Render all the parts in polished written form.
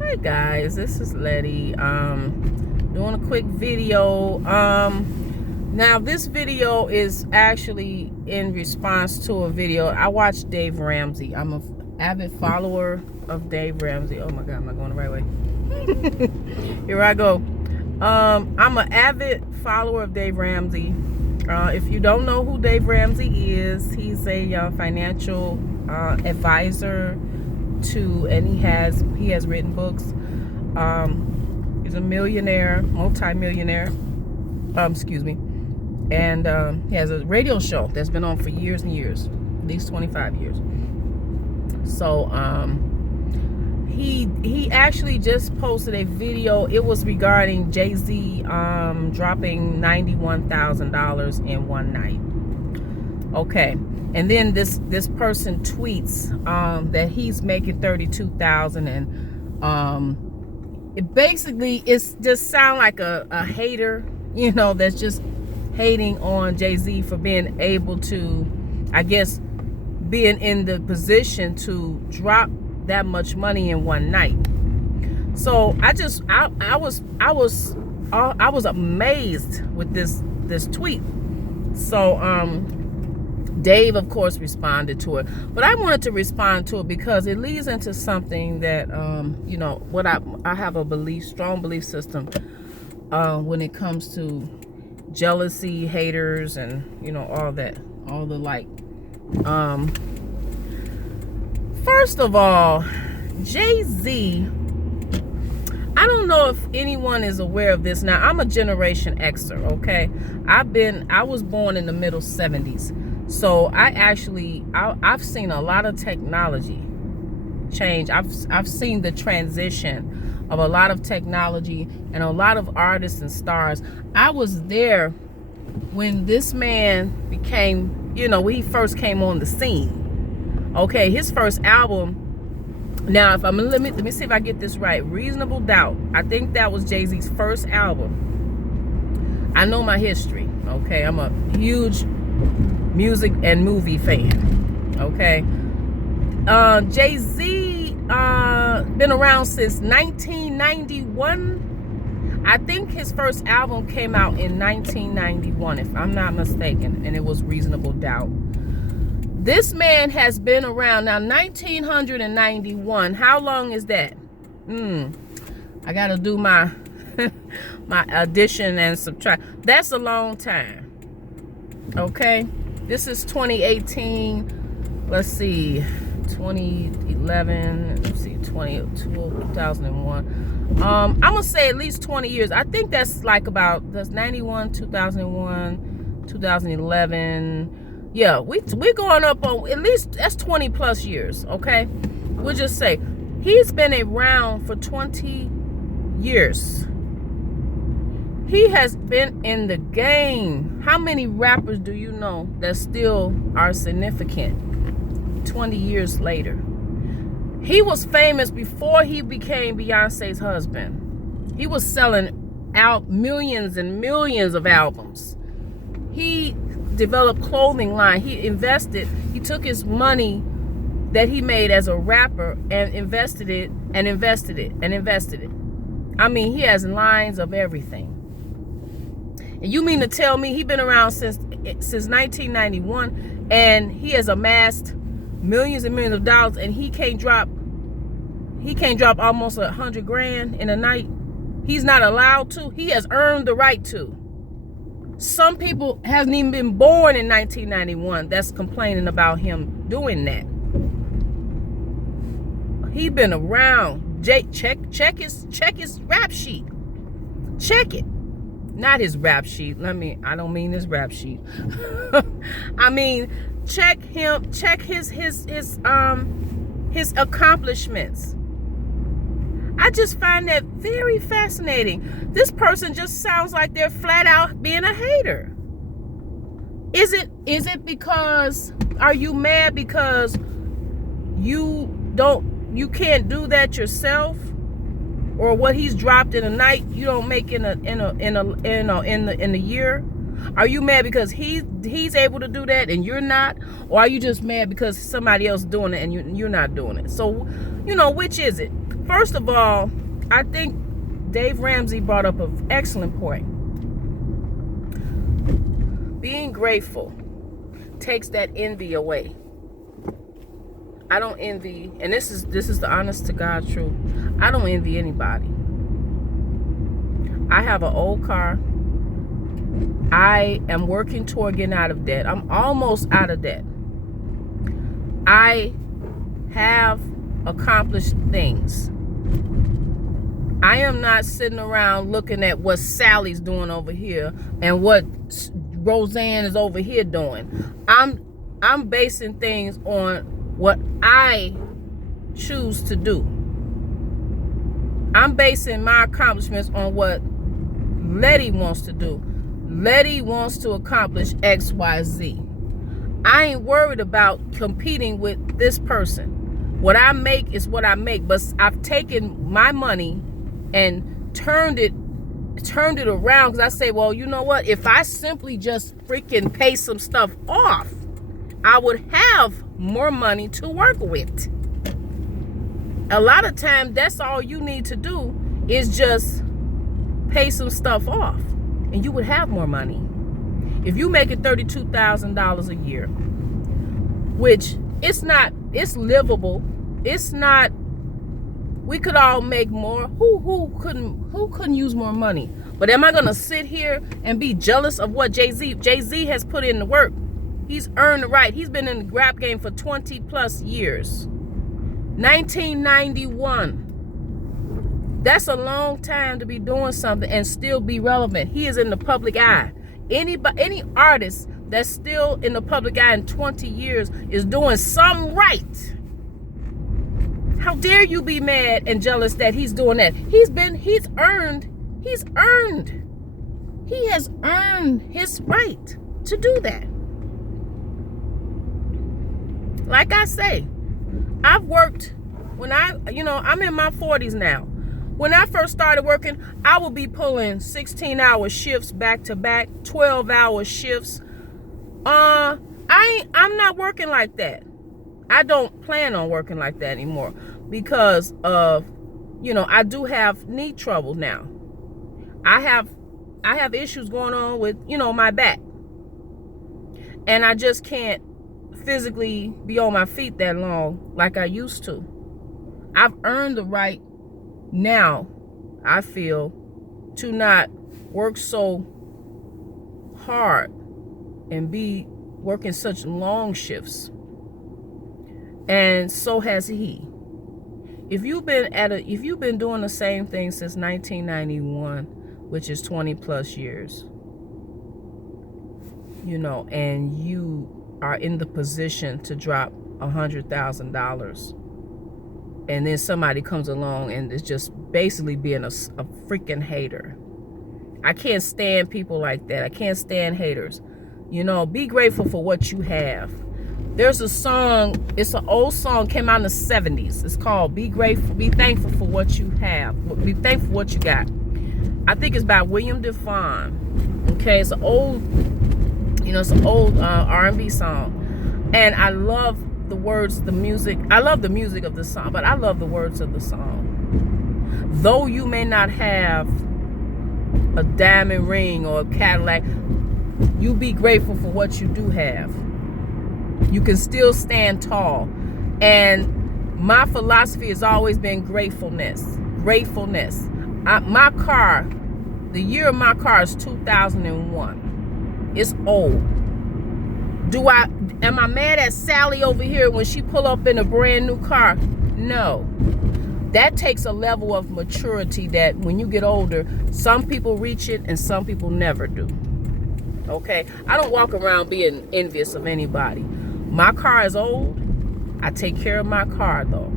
Hi guys, this is Letty. Doing a quick video. Now this video is actually in response to a video. I watched Dave Ramsey. I'm an avid follower of Dave Ramsey. Oh my God, am I going the right way? Here I go. I'm an avid follower of Dave Ramsey. If you don't know who Dave Ramsey is, he's a financial advisor and he has written books. He's a millionaire, multi-millionaire, excuse me, and he has a radio show that's been on for years and years, at least 25 years. So he actually just posted a video. It was regarding Jay-Z dropping $91,000 in one night. Okay. And then this person tweets that he's making $32,000, and it just sound like a hater, that's just hating on Jay-Z for being able to, I guess, being in the position to drop that much money in one night. So I was amazed with this tweet. So Dave, of course, responded to it, but I wanted to respond to it because it leads into something that, what I have a strong belief system when it comes to jealousy, haters, and, all that, all the like. First of all, Jay-Z, I don't know if anyone is aware of this. Now, I'm a Generation Xer, okay? I was born in the middle 70s. So I've seen a lot of technology change. I've seen the transition of a lot of technology and a lot of artists and stars. I was there when this man became, when he first came on the scene. Okay, his first album. Now, let me see if I get this right. Reasonable Doubt. I think that was Jay-Z's first album. I know my history. Okay, I'm a huge music and movie fan. Okay, Jay-Z been around since 1991. I think his first album came out in 1991, if I'm not mistaken, and it was Reasonable Doubt. This man has been around now. 1991. How long is that? I gotta do my my addition and subtract. That's a long time. Okay. This is 2018. Let's see, 2011. Let's see, 2001. I'm gonna say at least 20 years. I think that's that's 91, 2001, 2011. Yeah, we're going up on at least that's 20 plus years. Okay, we'll just say he's been around for 20 years. He has been in the game. How many rappers do you know that still are significant 20 years later? He was famous before he became Beyonce's husband. He was selling out millions and millions of albums. He developed clothing line. He took his money that he made as a rapper and invested it. I mean, he has lines of everything. And you mean to tell me he's been around since 1991 and he has amassed millions and millions of dollars and he can't drop almost $100,000 in a night? He's not allowed to. He has earned the right to. Some people hasn't even been born in 1991 that's complaining about him doing that. He been around. Check his rap sheet. Check it. Not his rap sheet. I don't mean his rap sheet. I mean, check his accomplishments. I just find that very fascinating. This person just sounds like they're flat out being a hater. Is it because, are you mad because you can't do that yourself? Or what he's dropped in a night you don't make in a year? Are you mad because he's able to do that and you're not? Or are you just mad because somebody else doing it and you're not doing it? So, which is it? First of all, I think Dave Ramsey brought up an excellent point. Being grateful takes that envy away. I don't envy, and this is the honest to God truth. I don't envy anybody. I have an old car. I am working toward getting out of debt. I'm almost out of debt. I have accomplished things. I am not sitting around looking at what Sally's doing over here and what Roseanne is over here doing. I'm basing things on what I choose to do. I'm basing my accomplishments on what Letty wants to do. Letty wants to accomplish X, Y, Z. I ain't worried about competing with this person. What I make is what I make, but I've taken my money and turned it around, because I say, well, you know what? If I simply just freaking pay some stuff off, I would have more money to work with. A lot of times, that's all you need to do is just pay some stuff off, and you would have more money. If you make it $32,000 a year, which it's livable. It's not. We could all make more. Who couldn't use more money? But am I gonna sit here and be jealous of what Jay-Z has put in the work? He's earned the right. He's been in the rap game for 20 plus years. 1991. That's a long time to be doing something and still be relevant. He is in the public eye. Any artist that's still in the public eye in 20 years is doing something right. How dare you be mad and jealous that he's doing that? He has earned his right to do that. Like I say, I've worked I'm in my 40s now. When I first started working, I would be pulling 16-hour shifts back to back, 12-hour shifts. I'm not working like that. I don't plan on working like that anymore because of, I do have knee trouble now. I have issues going on with, my back. And I just can't physically be on my feet that long like I used to. I've earned the right now, I feel, to not work so hard and be working such long shifts. And so has he. If you've been doing the same thing since 1991, which is 20 plus years, and you are in the position to drop $100,000, and then somebody comes along and is just basically being a freaking hater. I can't stand people like that. I can't stand haters. Be grateful for what you have. There's a song, it's an old song, came out in the 70s. It's called Be Thankful for What You Have. Be thankful for what you got. I think it's by William DeFon. Okay, it's an old, R&B song. And I love the words, the music. I love the music of the song, but I love the words of the song. Though you may not have a diamond ring or a Cadillac, you be grateful for what you do have. You can still stand tall. And my philosophy has always been gratefulness. My car, the year of my car is 2001. It's old. Am I mad at Sally over here when she pull up in a brand new car? No. That takes a level of maturity that when you get older, some people reach it and some people never do. Okay? I don't walk around being envious of anybody. My car is old. I take care of my car though.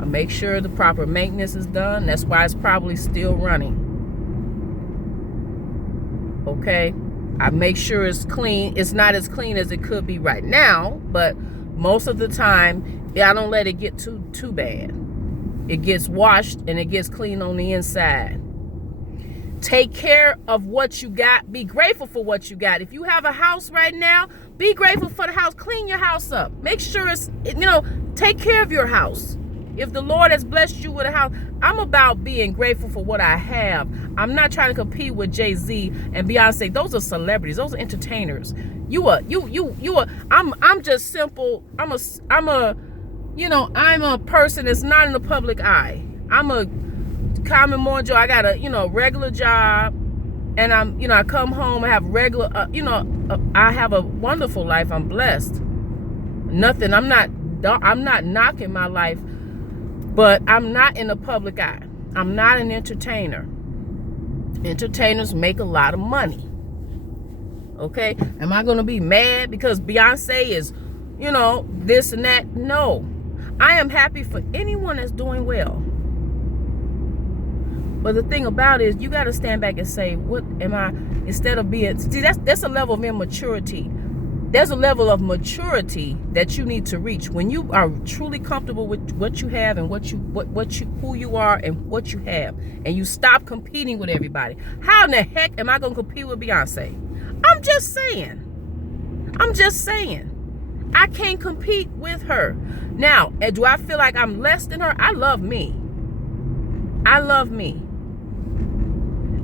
I make sure the proper maintenance is done. That's why it's probably still running. Okay? I make sure it's clean. It's not as clean as it could be right now, but most of the time, I don't let it get too bad. It gets washed and it gets clean on the inside. Take care of what you got. Be grateful for what you got. If you have a house right now, be grateful for the house. Clean your house up. Make sure take care of your house. If the Lord has blessed you with a house, I'm about being grateful for what I have. I'm not trying to compete with Jay-Z and Beyonce. Those are celebrities. Those are entertainers. I'm just simple. I'm a person that's not in the public eye. I'm a common morning Joe. I got a, regular job, and I come home. I have regular, I have a wonderful life. I'm blessed. Nothing. I'm not knocking my life, but I'm not in the public eye. I'm not an entertainer. Entertainers make a lot of money. Okay? Am I going to be mad because Beyonce is, this and that? No. I am happy for anyone that's doing well. But the thing about it is, you got to stand back and say, what am I, instead of being, see, that's a level of immaturity. There's a level of maturity that you need to reach when you are truly comfortable with what you have and who you are and what you have, and you stop competing with everybody. How in the heck am I going to compete with Beyonce? I'm just saying. I can't compete with her. Now, do I feel like I'm less than her? I love me.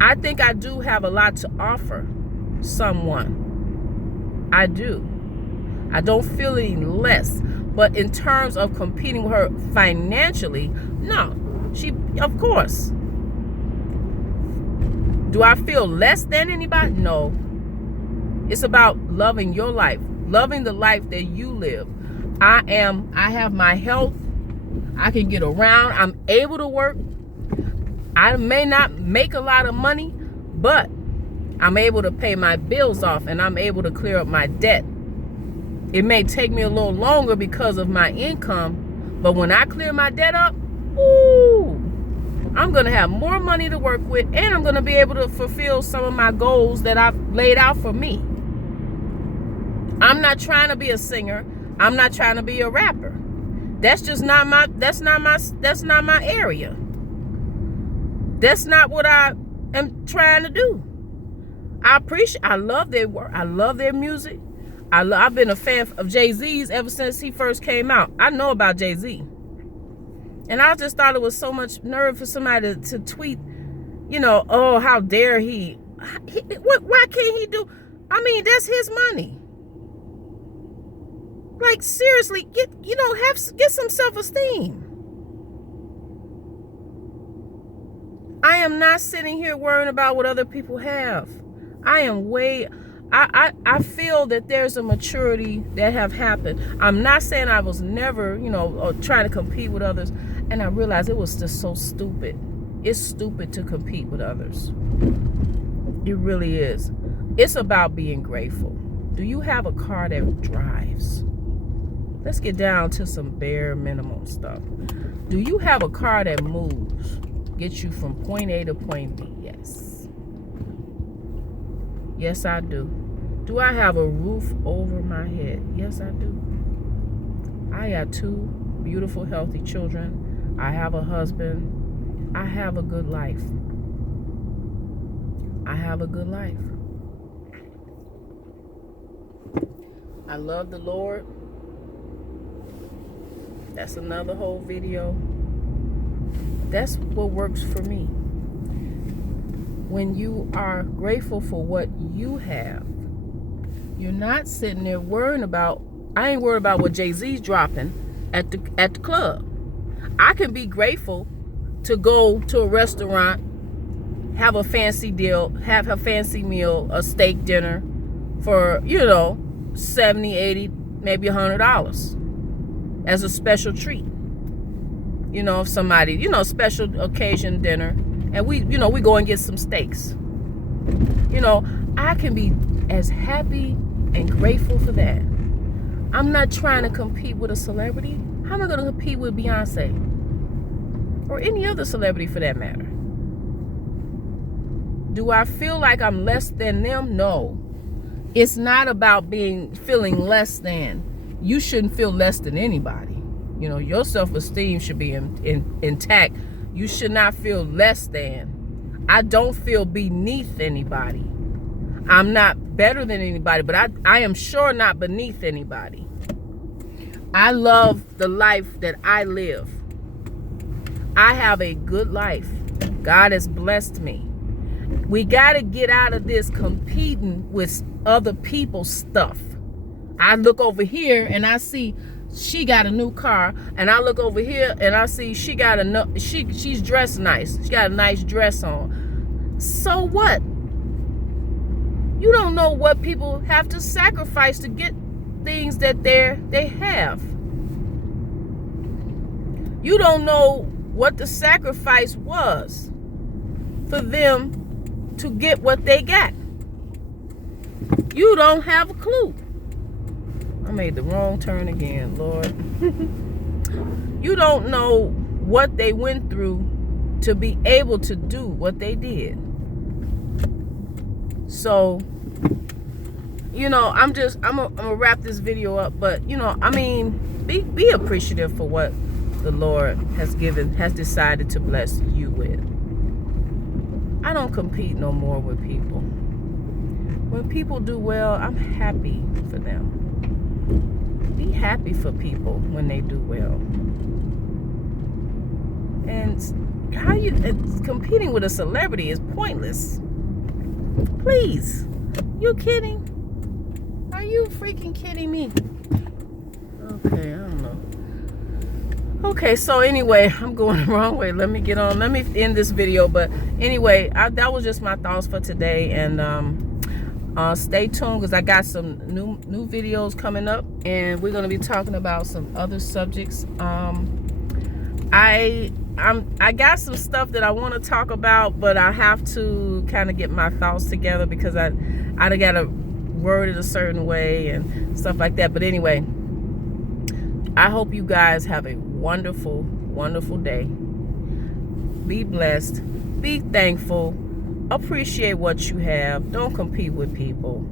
I think I do have a lot to offer someone. I do. I don't feel any less. But in terms of competing with her financially, no. Of course. Do I feel less than anybody? No. It's about loving your life, loving the life that you live. I have my health. I can get around. I'm able to work. I may not make a lot of money, but I'm able to pay my bills off, and I'm able to clear up my debt. It may take me a little longer because of my income, but when I clear my debt up, I'm going to have more money to work with, and I'm going to be able to fulfill some of my goals that I've laid out for me. I'm not trying to be a singer. I'm not trying to be a rapper. That's just not my area. That's not what I am trying to do. I love their work. I love their music. I've been a fan of Jay-Z's ever since he first came out. I know about Jay-Z. And I just thought it was so much nerve for somebody to tweet, oh, how dare he? Why can't he do? I mean, that's his money. Like, seriously, get some self-esteem. I am not sitting here worrying about what other people have. I feel that there's a maturity that have happened. I'm not saying I was never, trying to compete with others. And I realized it was just so stupid. It's stupid to compete with others. It really is. It's about being grateful. Do you have a car that drives? Let's get down to some bare minimum stuff. Do you have a car that moves? Gets you from point A to point B? Yes. Yes, I do. Do I have a roof over my head? Yes, I do. I got 2 beautiful, healthy children. I have a husband. I have a good life. I love the Lord. That's another whole video. That's what works for me. When you are grateful for what you have, you're not sitting there worrying about, I ain't worried about what Jay-Z's dropping at the club. I can be grateful to go to a restaurant, have a fancy deal, have a fancy meal, a steak dinner for, $70, $80, maybe $100 as a special treat. If somebody, special occasion dinner, and we go and get some steaks. I can be as happy and grateful for that. I'm not trying to compete with a celebrity. How am I going to compete with Beyonce? Or any other celebrity for that matter? Do I feel like I'm less than them? No. It's not about feeling less than. You shouldn't feel less than anybody. Your self-esteem should be intact. You should not feel less than. I don't feel beneath anybody. I'm not better than anybody, but I am sure not beneath anybody. I love the life that I live. I have a good life. God has blessed me. We got to get out of this competing with other people's stuff. I look over here and I see she got a new car, and I look over here and I see she got she's dressed nice. She got a nice dress on. So what? You don't know what people have to sacrifice to get things that they have. You don't know what the sacrifice was for them to get what they got. You don't have a clue. I made the wrong turn again, Lord. You don't know what they went through to be able to do what they did. So, you know, I'm gonna wrap this video up, but you know, I mean, be appreciative for what the Lord has decided to bless you with. I don't compete no more with people. When people do well, I'm happy for them. Be happy for people when they do well. And competing with a celebrity is pointless. Please. You kidding? Are you freaking kidding me? Okay, I don't know. Okay, so anyway, I'm going the wrong way. Let me end this video. But anyway, that was just my thoughts for today. And stay tuned, because I got some new videos coming up, and we're going to be talking about some other subjects. I got some stuff that I want to talk about, but I have to kind of get my thoughts together, because I got to word it a certain way and stuff like that. But anyway, I hope you guys have a wonderful, wonderful day. Be blessed. Be thankful. Appreciate what you have. Don't compete with people.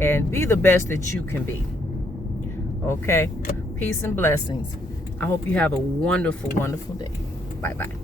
And be the best that you can be. Okay? Peace and blessings. I hope you have a wonderful, wonderful day. Bye-bye.